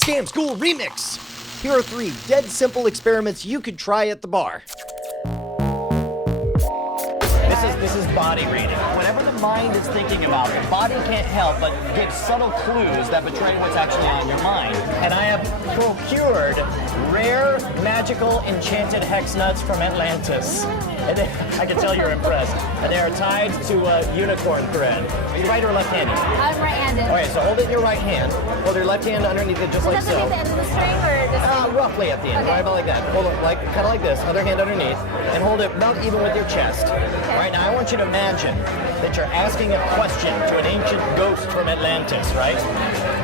Scam School Remix! Here are 3 dead simple experiments you could try at the bar. This is body reading. Whatever the mind is thinking about, the body can't help but give subtle clues that betray what's actually on your mind. And I have procured rare, magical, enchanted hex nuts from Atlantis. And I can tell you're impressed. And they are tied to a unicorn thread. Are you right or left-handed? I'm right-handed. All right, so hold it in your right hand. Hold your left hand underneath it just like so. At the end of the string or the string? Roughly at the end, Okay. right about like that. Hold it kind of like this, other hand underneath, and hold it about even with your chest. All right, now I want you to imagine that you're asking a question to an ancient ghost from Atlantis, right?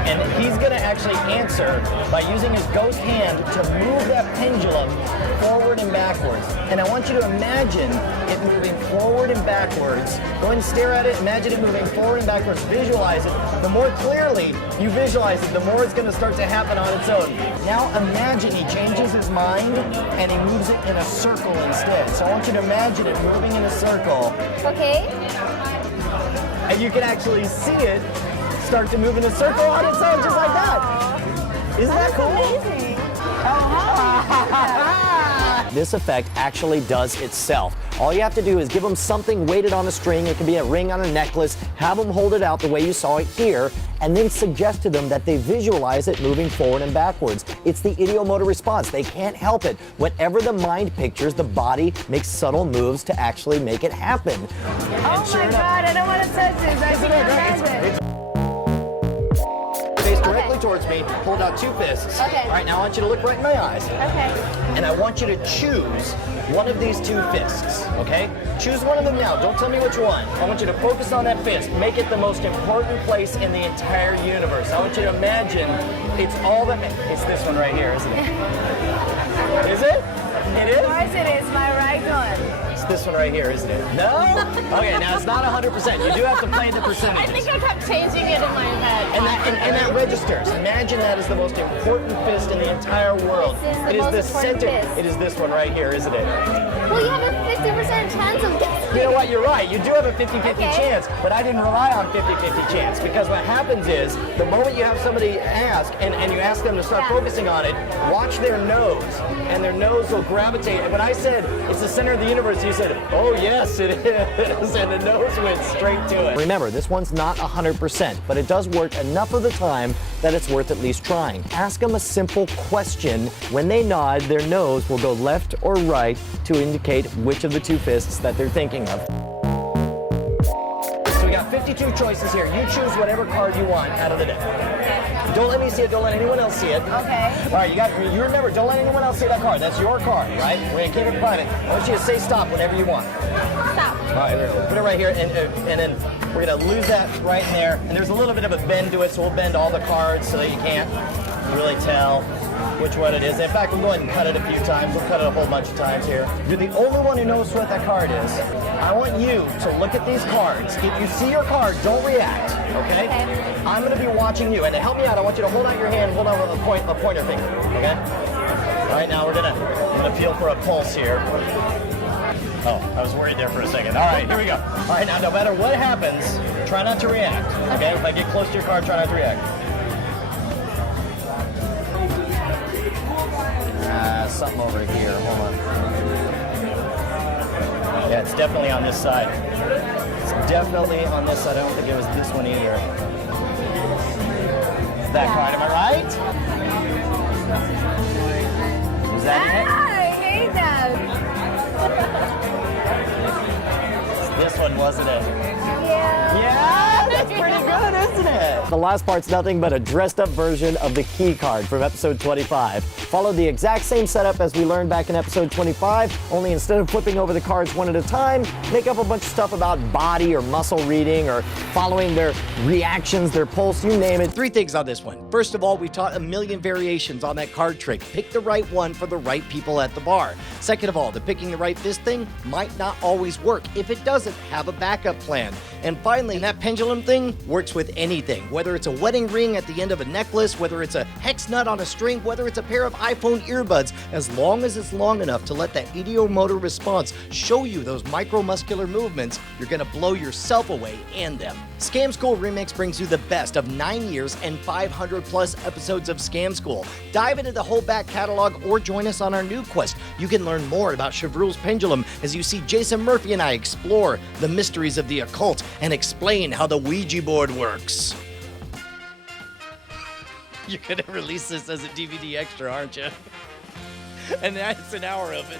And he's going to actually answer by using his ghost hand to move that pendulum forward and backwards. And I want you to imagine it moving forward and backwards. Go ahead and stare at it, imagine it moving forward and backwards, visualize it. The more clearly you visualize it, the more it's going to start to happen on its own. Now imagine he changes his mind and he moves it in a circle instead. So I want you to imagine it moving in a circle. Okay. And you can actually see it start to move in a circle on its own, just like that. Isn't that cool? Amazing. This effect actually does itself. All you have to do is give them something weighted on a string. It could be a ring on a necklace. Have them hold it out the way you saw it here, and then suggest to them that they visualize it moving forward and backwards. It's the ideomotor response. They can't help it. Whatever the mind pictures, the body makes subtle moves to actually make it happen. Oh my God, I don't want to touch this. I can't imagine. Face directly towards me, hold out 2 fists. Okay. All right, now I want you to look right in my eyes. Okay. And I want you to choose one of these 2 fists, okay? Choose one of them now. Don't tell me which one. I want you to focus on that fist. Make it the most important place in the entire universe. I want you to imagine it's all that... It's this one right here, isn't it? Is it? It is? Of course it is, my right one. It's this one right here, isn't it? No? Okay, now it's not 100%. You do have to play the percentages. I think I kept changing it in my head. And that registers. Imagine that is the most important fist in the entire world. It is the most important center. fist. It is this one right here, isn't it? Well, you have a 50% chance of guessing. You know what? You're right. You do have a 50-50 Okay. chance, but I didn't rely on 50-50 chance because what happens is the moment you have somebody ask and you ask them to start focusing on it, watch their nose, and their nose will gravitate. And when I said it's the center of the universe, you said, oh yes, it is, and the nose went straight to it. Remember, this one's not 100%, but it does work enough of the time that it's worth at least trying. Ask them a simple question. When they nod, their nose will go left or right to indicate which of the 2 fists that they're thinking of. So we got 52 choices here. You choose whatever card you want out of the deck. Don't let me see it. Don't let anyone else see it. Okay. All right, you remember, don't let anyone else see that card. That's your card, right? We're going to keep it private. I want you to say stop whenever you want. Stop. All right, put it right here, and then we're going to lose that right in there. And there's a little bit of a bend to it, so we'll bend all the cards so that you can't really tell which one it is. In fact, we'll go ahead and cut it a few times. We'll cut it a whole bunch of times here. You're the only one who knows what that card is. I want you to look at these cards. If you see your card, don't react, okay? I'm going to be watching you. And to help me out, I want you to hold out your hand, hold out a pointer finger, okay? All right, now I'm gonna feel for a pulse here. Oh, I was worried there for a second. All right, here we go. All right, now no matter what happens, try not to react, okay? If I get close to your card, try not to react. Something over here. Hold on. Yeah, it's definitely on this side. It's definitely on this side. I don't think it was this one either. Is that card? Am I right? Is that it? I hate that. It's this one, wasn't it? Yeah. Yeah, that's pretty good, isn't it? The last part's nothing but a dressed up version of the key card from episode 25. Follow the exact same setup as we learned back in episode 25, only instead of flipping over the cards one at a time, make up a bunch of stuff about body or muscle reading or following their reactions, their pulse, you name it. 3 things on this one. First of all, we taught a million variations on that card trick. Pick the right one for the right people at the bar. Second of all, the picking the right fist thing might not always work. If it doesn't, have a backup plan. And finally, that pendulum thing works with any anything, whether it's a wedding ring at the end of a necklace, whether it's a hex nut on a string, whether it's a pair of iPhone earbuds, as long as it's long enough to let that ideomotor response show you those micromuscular movements, you're gonna blow yourself away and them. Scam School Remix brings you the best of 9 years and 500 plus episodes of Scam School. Dive into the whole back catalog or join us on our new quest. You can learn more about Chevreul's pendulum as you see Jason Murphy and I explore the mysteries of the occult and explain how the Ouija board works. You're gonna release this as a DVD extra, aren't you? And that's an hour of it.